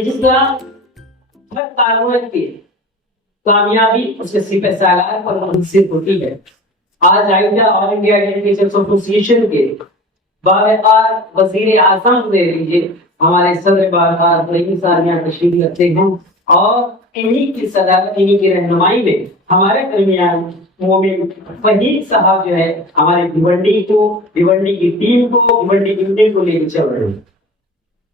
جس طرح ہر تعاون کی کامیابی اس کے سپہ سالار پر منحصر ہوتی ہے، آج آئیڈیا آل انڈیا ایجوکیشن ایسوسی ایشن کے باوقار وزیر اعظم دے لیجیے ہمارے صدر بارگاہ نئی سالیاں تشریف رکھتے ہیں، اور انہی کی صدارت، انہی کی رہنمائی میں ہمارے درمیان مومن فہیم صاحب جو ہے ہمارے بھیونڈی بھیونڈی کی ٹیم کو بھیونڈی یونٹ کو لے کے چل رہے ہیں۔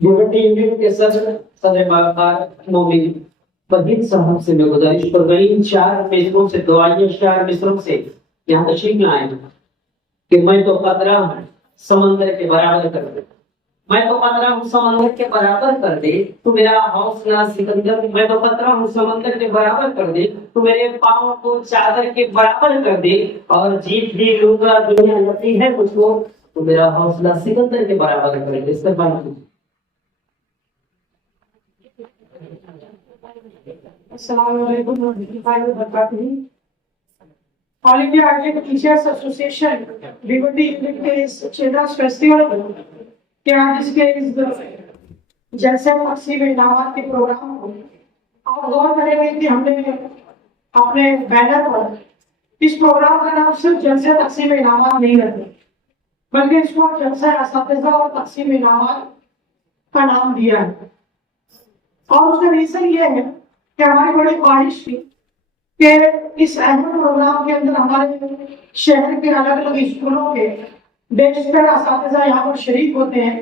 بھیونڈی یونٹ کے صدر بارگاہ مومن فہیم صاحب سے میں گزارش کر رہی ہوں 4 مصروں سے دعائیں 4 مصروں سے یہاں تشریف لائیں کہ میں تو قطرہ ہوں سمندر کے برابر کر دے، میں تو قطرہ ہوں سمندر کے برابر کر دے تو میرا حوصلہ سکندر، میں تو قطرہ ہوں سمندر کے برابر کر دے تو میرے پاؤں کو چادر کے برابر کر دے، اور جیت بھی لوں گا دنیا لگتی ہے مجھ کو تو میرا حوصلہ سکندر کے برابر کر دے۔ اس پر بات کیجیے۔ السلام علیکم ورحمۃ اللہ وبرکاتہ۔ آل انڈیا ٹیچرس ایسوسی ایشن بھیونڈی یونٹ کے اس چلڈرنس فیسٹیول کے آج اس کے جلسہ تقسیم انعامات کے پروگرام کو آپ غور کریں گے کہ ہم نے اپنے بینر پر اس پروگرام کا نام صرف جلسہ تقسیم انعامات نہیں رکھا، بلکہ اس کو جلسہ اساتذہ اور تقسیم انعامات کا نام دیا ہے، اور اس کا ریزن یہ ہے کہ ہماری بڑی خواہش تھی کہ اس اہم پروگرام کے اندر ہمارے شہر کے الگ الگ اسکولوں کے بیشتر اساتذہ یہاں پر شریک ہوتے ہیں،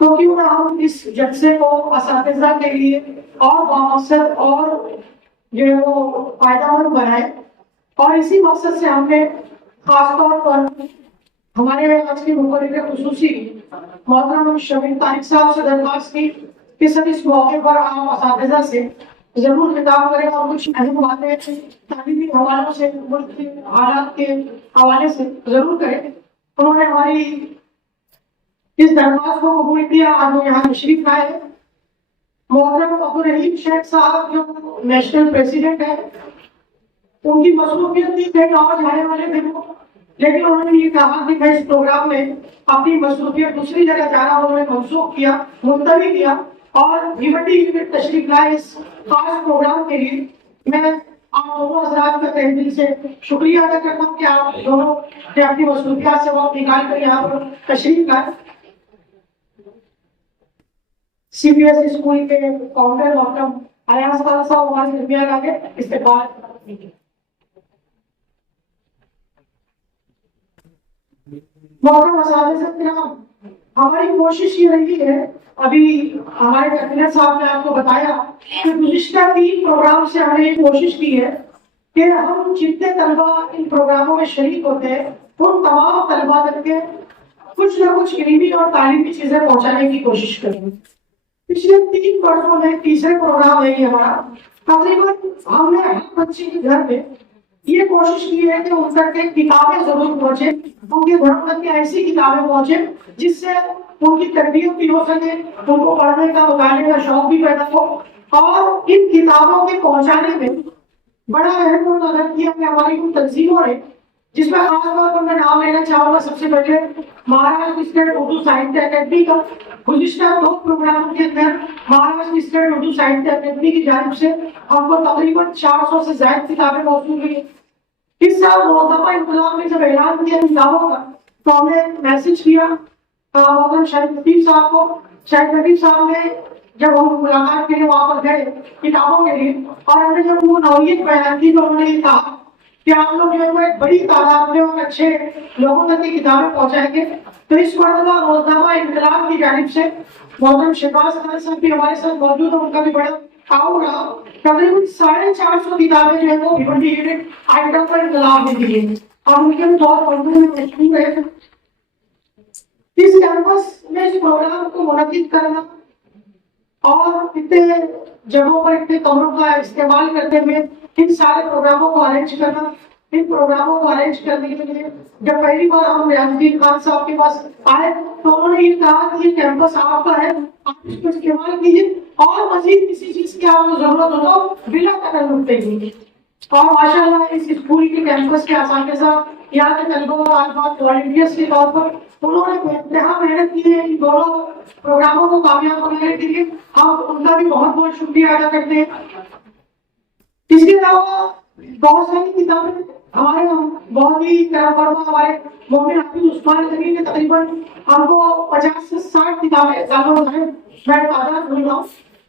تو کیوں نہ ہم اس جلسے کو اساتذہ کے لیے اور بامقصد اور جو ہے وہ فائدہ مند بنائے، اور اسی مقصد سے ہم نے خاص طور پر ہمارے آج کے مقرر خصوصی محترم شمیم طارق صاحب سے درخواست کی کہ سر اس موقع پر آپ اساتذہ سے ضرور خطاب کریں اور کچھ اہم باتیں تعلیمی حوالوں سے ملک کے حالات کے حوالے سے ضرور کریں۔ انہوں نے ہماری اس درخواست کو قبول کیا، آج وہ یہاں تشریف لائے ہیں۔ محترم عبدالرحیم شیخ صاحب جو نیشنل پریزیڈنٹ ہیں، ان کی مصروفیت تھی کہیں اور جانے والے تھے وہ، لیکن انہوں نے یہ کہا کہ میں اس پروگرام میں اپنی مصروفیت دوسری جگہ جانا انہوں نے منسوخ کیا، ملتوی کیا، اور بھیونڈی یونٹ تشریف لائے اس خاص پروگرام کے لیے۔ میں آپ دونوں حضرات کا تہ دل سے شکریہ ادا کرتا ہوں کہ آپ دونوں نے اپنی مصروفیات سے وقت نکال کر یہاں پر تشریف لائے۔ سی بی ایس اسکول کے فاؤنڈر محترم ایاز خان صاحب ہمارے درمیان آ گئے، استقبال۔ محترم اساتذہ کرام، ہماری کوشش یہ رہی ہے، ابھی ہمارے کنوینر صاحب نے آپ کو بتایا کہ گزشتہ 3 پروگرام سے ہم نے یہ کوشش کی ہے کہ ہم جتنے طلبا ان پروگراموں میں شریک ہوتے ہیں ان تمام طلبا تک کے کچھ نہ کچھ علمی اور تعلیمی چیزیں پہنچانے کی کوشش کریں گے۔ پچھلے 3 برسوں میں تیسرے پروگرام ہے یہ ہمارا، تقریباً ہم نے ہر بچے کے گھر میں یہ کوشش کی ہے کہ ان تک کے کتابیں ضرور پہنچے، ان کے گھروں تک کے ایسی کتابیں پہنچے جس سے ان کی تربیت بھی ہو سکے، ان کو پڑھنے کا مطالعے کا شوق بھی پیدا ہو، اور ان کتابوں کے پہنچانے میں بڑا اہم رول ادا کیا کہ ہماری کچھ تنظیموں نے، جس میں خاص طور پر میں نام لینا چاہوں گا سب سے پہلے مہاراشٹر اسٹیٹ اردو ساہتیہ اکیڈمی کا۔ گزشتہ 2 پروگراموں کے اندر مہاراشٹر اسٹیٹ اردو ساہتیہ اکیڈمی کی جانب سے ہم کو تقریباً 400 سے زائد کتابیں موصول ہوئی۔ اس سال محتمہ انقلاب نے جب اعلان کیا کتابوں کا تو ہم نے میسج کیا محترم شاہد لطیف صاحب کو۔ شاہد لطیف صاحب نے جب ہم ملاقات کے لیے وہاں پر گئے کتابوں کے لیے، اور ہم نے جب وہ نوعیت بیان کی تو انہوں نے یہ کہا کہ آپ لوگ جو ہے وہ ایک بڑی تعداد میں اور اچھے لوگوں تک کی کتابیں پہنچائیں گے، تو اس مرتبہ روزنامہ انقلاب کی جانب سے محترم شہباز خان صاحب بھی ہمارے ساتھ موجود ہیں، ان کا بھی بڑا تعاون رہا۔ تقریباً 450 کتابیں جو ہے وہ بھیونڈی یونٹ آئیڈل پر انقلاب میں دی گئی، اور ان کے طور اردو میں مشہور رہے تھے۔ اس کیمپس میں اس پروگرام کو منعقد کرنا اور اتنے جگہوں پر اتنے کمروں کا استعمال کرتے ہوئے ان سارے پروگراموں کو ارینج کرنا، ان پروگراموں کو ارینج کرنے کے لیے جب پہلی بار ہم ریاض الدین خان صاحب کے پاس آئے تو انہوں نے یہ کہا کہ یہ کیمپس آپ کا ہے، آپ اس کو استعمال کیجیے، اور مزید کسی چیز کی آپ کو ضرورت ہو تو بلا تکلف دیجیے۔ اور ماشاء اللہ اس اسکول کے کیمپس کے اساتذہ यहाँ के तलबों और वॉलंटियर्स के तौर पर उन्होंने बेइंतहा मेहनत की है इन दोनों प्रोग्रामों को कामयाब बनाने के लिए। हम उनका भी बहुत बहुत शुक्रिया अदा करते हैं। इसके अलावा बहुत सारी किताबें हमारे बहुत ही करम हमारे मोमिन हाफिज उस्मान नदवी ने तकरीबन हमको 50 से 60 किताबें मैं तादाद भूल रहा हूँ,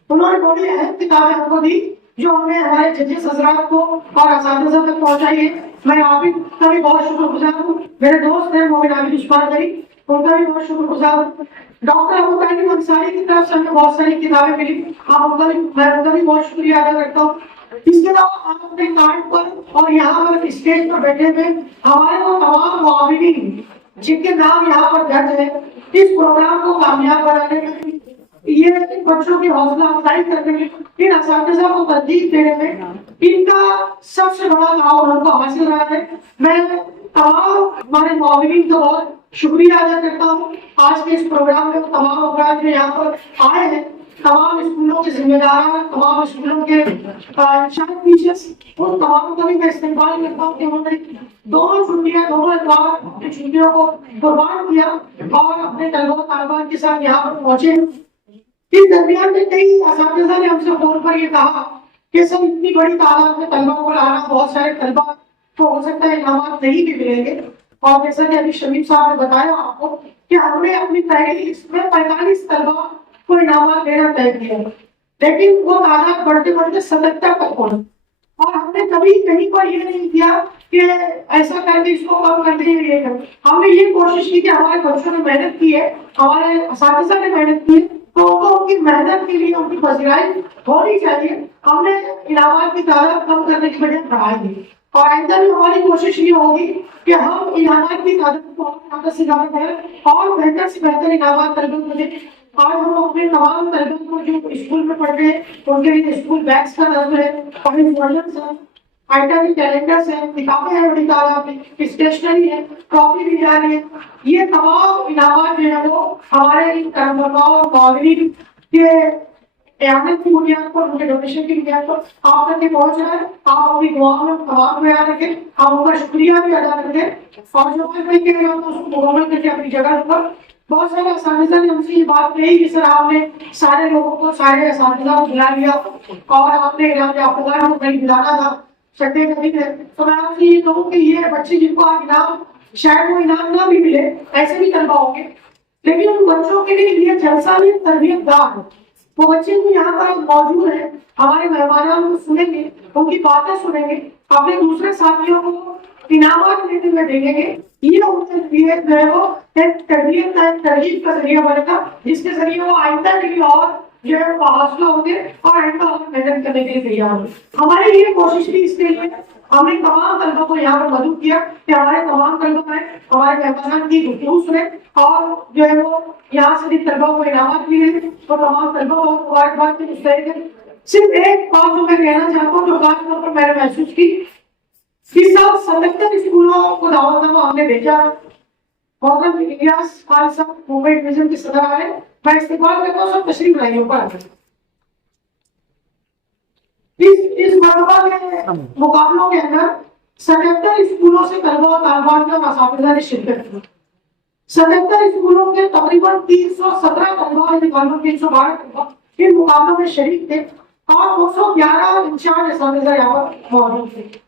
उन्होंने बड़ी अहम किताबें हमको दी जो हमने हमारे जजेस हजरात को और असातिज़ा तक पहुंचाई है। मैं हाफिज का भी बहुत शुक्रगुजार हूँ, मेरे दोस्त हैं मोमिन हाफिज उस्मान नदवी, उनका भी बहुत शुक्रगुजार हूँ। डॉक्टर अबू तालिब अंसारी की तरफ से हमें बहुत सारी किताबें मिली, मैं उनका भी बहुत शुक्रिया अदा करता हूँ। इसके अलावा आप अपने कार्ड पर और यहाँ पर स्टेज पर बैठे हुए हमारे वो तमाम मुआविनीन जिनके नाम यहाँ पर दर्ज है, इस प्रोग्राम को कामयाब बनाने में, ये इन बच्चों की हौसला अफजाई करने में, इन असातिज़ा को तरजीह देने में इनका सबसे बड़ा ताउन हमको हासिल रहा है। मैं तमाम हमारे मुआविनीन का बहुत शुक्रिया अदा करता हूँ। आज के इस प्रोग्राम में तमाम अफराद जो यहाँ पर आए हैं, तमाम स्कूलों के जिम्मेदार, तमाम स्कूलों के इंचार्ज टीचर्स, उन तमाम का भी मैं इस्तेमाल करता हूँ कि उन्होंने दोनों छुट्टियां, दोनों इतवार अपनी छुट्टियों को कुर्बान किया और अपने तलबा तालिबान के साथ यहाँ पर पहुंचे। इस दरमियान में कई असातिज़ा ने हमसे फोन पर ये कहा कि सर इतनी बड़ी तादाद में तलबा को लाना, बहुत सारे तलबा तो हो सकता है इनामात नहीं भी मिलेंगे, और जैसा कि अभी शमीम साहब ने बताया आपको कि हमने अपनी पहली लिस्ट में 45 तलबा को इनामात देना तय किया, लेकिन वो तादाद बढ़ते बढ़ते 77 तक पहुंची और हमने कभी कहीं पर ये नहीं किया कि ऐसा करके इसको कम कर दें, ये कर। हमने ये कोशिश की कि हमारे बच्चों ने मेहनत की है, हमारे असातिज़ा ने मेहनत की है, तो उनकी मेहनत के लिए उनकी पसीराई होनी चाहिए। हमने इनामात की तादाद कम करने की बजाय बढ़ाई दी और आइंदा भी हमारी कोशिश ये होगी कि हम इनामात की तादाद को ज़्यादा से ज़्यादा करें और बेहतर से बेहतर इनामात तलबों को दें। आज हम अपने तमाम तलबों को जो स्कूल में पढ़ते हैं उनके लिए स्कूल बैग्स का नजर है, वॉल्यूम्स है, आइटम कैलेंडर्स है, किताबें हैं बड़ी तादाद में, स्टेशनरी है, ट्रॉफी भी जा रही है। ये तमाम इनामात जो है वो हमारे करमफरमाओं और मुआविनीन के एहतियात की बुनियाद पर, उनके डोनेशन की बुनियाद पर आप तक पहुंच रहा है। आप अपनी दुआओं में तमाम में याद रखें, हम उनका शुक्रिया भी अदा करते हैं और जो मैं कह रहा हूँ उसको मुकम्मल करके अपनी जगह पर। बहुत सारे असातिज़ा ने हमसे ये बात कही कि सर आपने सारे लोगों को, सारे असातिज़ा को बुला लिया और आपने इनाम याफ्ता को नहीं बुलाना था, सकते नहीं थे, तो मैं आपसे ये कहूँ कि ये बच्चे जिनको आप इनाम, शायद वो इनाम ना भी मिले, ऐसे भी तलबा होंगे, लेकिन उन बच्चों के लिए ये जलसा भी तरबियतगाह है। वो बच्चे भी यहाँ पर मौजूद है, हमारे मेहमानों को सुनेंगे, उनकी बातें सुनेंगे, अपने दूसरे साथियों को इनामात लेते हुए देखेंगे। ये उनके लिए जो है वो एक तरबियत का, एक तरगीब का जरिया बनेगा, जिसके जरिए वो आइंदा के लिए और जो है वो हौसला होंगे और आइंदा और मेहनत करने के लिए तैयार होंगे। हमारी ये कोशिश भी इसके लिए हमने तमाम तलबों को यहाँ पर मदद किया कि हमारे तमाम तलबा में हमारे मेहमान की गुफ्तगू सुने और जो है वो यहाँ से भी तलबा को इनामात मिले, तो तमाम तलबा को मुबारकबाद की मुस्तैद है। सिर्फ एक बात जो मैं कहना चाहता हूँ, जो खास तौर पर मैंने महसूस की, इस साल 77 स्कूलों को दावतनामा हमने भेजा। मोहम्मद इलियास खान साहब मुंबई डिवीजन के सदर आए, मैं इस्तेमाल करता हूँ, सब तशरीफ लाइए ऊपर। इस मरतबा के मुकाबलों के अंदर 77 स्कूलों से तलबा और तालिबान और असातिज़ा ने शिरकत की। 77 स्कूलों के तकरीबन 317 तलबा और 312 तलबा इन मुकाबलों में शरीक थे और 211 इंचार्ज असातिज़ा यहाँ पर मौजूद थे।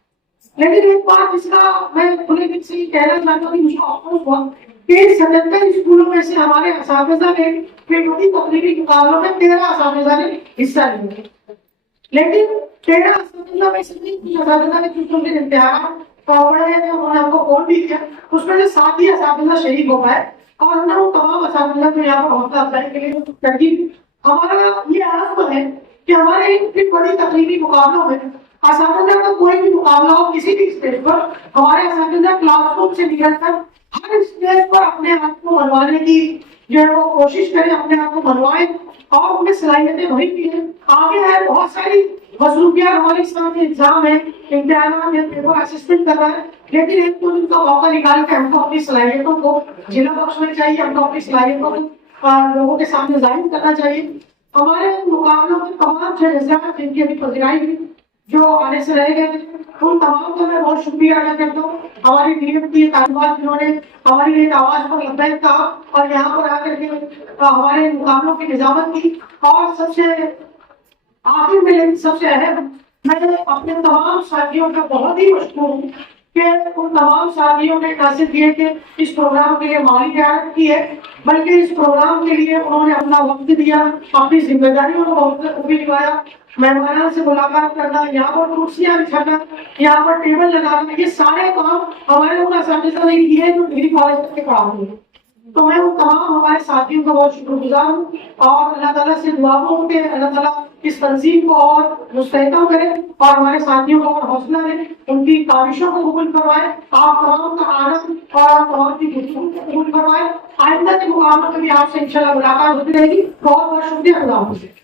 लेकिन एक बात जिसका मैं खुले दिल से कहना चाहता हूँ कि मुझे अफसोस हुआ कि 77 स्कूलों में से हमारे असातिज़ा ने बड़ी तकरीरी मुकाबलों में 13 असातिज़ा ने हिस्सा लिया, लेकिन 13 असातिज़ा में से कुछ असातिज़ा ने कुछ उनके इम्तिहान पढ़े हैं, उन्होंने हमको फोन भी किया, उसमें से 7 ही असातिज़ा शरीक हो पाए और हमने वो तमाम असातिज़ा को यहाँ पर हौसला अफजाई के लिए तरकीब। हमारा ये आज़म है कि हमारे इन बड़ी तकरीरी मुकाबलों में असातिज़ा का कोई भी मुकाबला हो किसी भी स्टेज पर, हमारे असातिज़ा क्लासरूम से निकलकर हर स्टेज पर अपने आप को मनवाने की जो है वो कोशिश करें, अपने आप को मनवाएं और उन्हें सलाहियतें वही भी हैं। आगे है बहुत सारी मसरूफियात हमारे सामने, एग्जाम है, इम्तिहान है, पेपर असिस्टेंट कर रहा है, लेकिन एक तो उनका मौका निकाल के हमको अपनी सलाहियतों को जिला बख्शना चाहिए, हमको अपनी सलाहियतों को लोगों के सामने जाहिर करना चाहिए। हमारे मुकाबलों में तमाम 6 जिनकी अभी पजराई हुई, जो आने से रह गए उन तमाम को मैं बहुत शुक्रिया अदा करता हूँ। हमारी टीम की तालिबात जिन्होंने हमारी एक आवाज पर लब्बैक कहा और यहाँ पर आकर के हमारे मुकाबलों की निजामत की। और सबसे आखिर में लेकिन सबसे अहम, मैं अपने तमाम साथियों का बहुत ही मशहूर हूँ कि उन तमाम साथियों ने न सिर्फ ये कि इस प्रोग्राम के लिए माली रियायत की है, बल्कि इस प्रोग्राम के लिए उन्होंने अपना वक्त दिया, अपनी जिम्मेदारियों को बहुत भी निभाया। मेहमानों से मुलाकात करना, यहाँ पर कुर्सियाँ बिछाना, यहाँ पर टेबल लगाना, ये सारे काम हमारे उन असातिज़ा ने किए जो डिग्री कॉलेज के पढ़ाते हैं। तो मैं उन तमाम हमारे साथियों का बहुत शुक्रगुजार हूँ और अल्लाह ताला से दुआ हूँ कि अल्लाह ताला इस तंजीम को और मुस्तहकम करे और हमारे साथियों को और हौसला दे, उनकी काविशों को कबूल करवाए, आप तमाम का आनंद और आप तमाम की गुफ्तगू को कबूल करवाए। आइंदा के मुकाबलों में भी आपसे इंशाल्लाह मुलाकात होती रहेगी। बहुत बहुत शुक्रिया। खुदा हाफिज़।